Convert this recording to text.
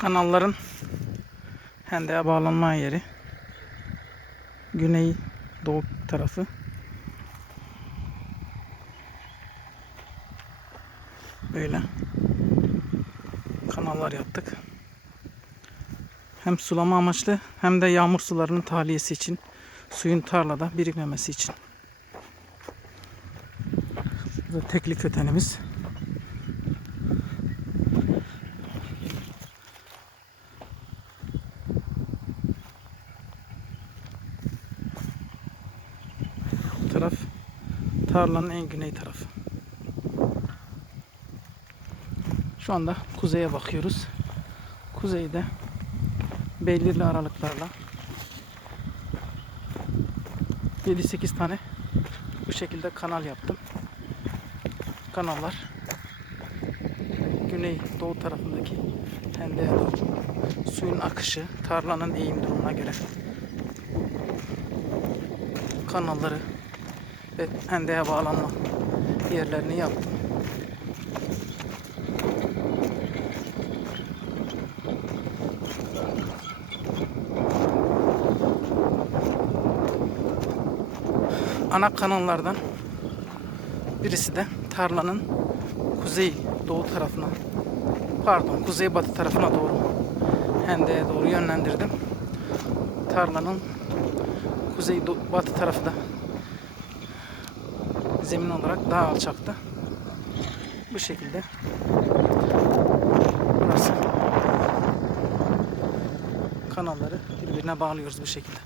kanalların hendeğe bağlanma yeri. Güney doğu tarafı. Böyle kanallar yaptık. Hem sulama amaçlı hem de yağmur sularının tahliyesi için suyun tarlada birikmemesi için. Bu da tekli kötenimiz. Taraf tarlanın en güney tarafı. Şu anda kuzeye bakıyoruz. Kuzeyde belirli aralıklarla 7-8 tane bu şekilde kanal yaptım. Kanallar güney doğu tarafındaki hendeğe doğru suyun akışı tarlanın eğim durumuna göre kanalları ve hendeğe bağlanma yerlerini yaptım. ana kanallardan birisi de tarlanın kuzey doğu tarafına pardon kuzey batı tarafına doğru hendeğe doğru yönlendirdim. Tarlanın kuzey batı tarafı da zemin olarak daha alçakta. Bu şekilde burası kanalları birbirine bağlıyoruz bu şekilde.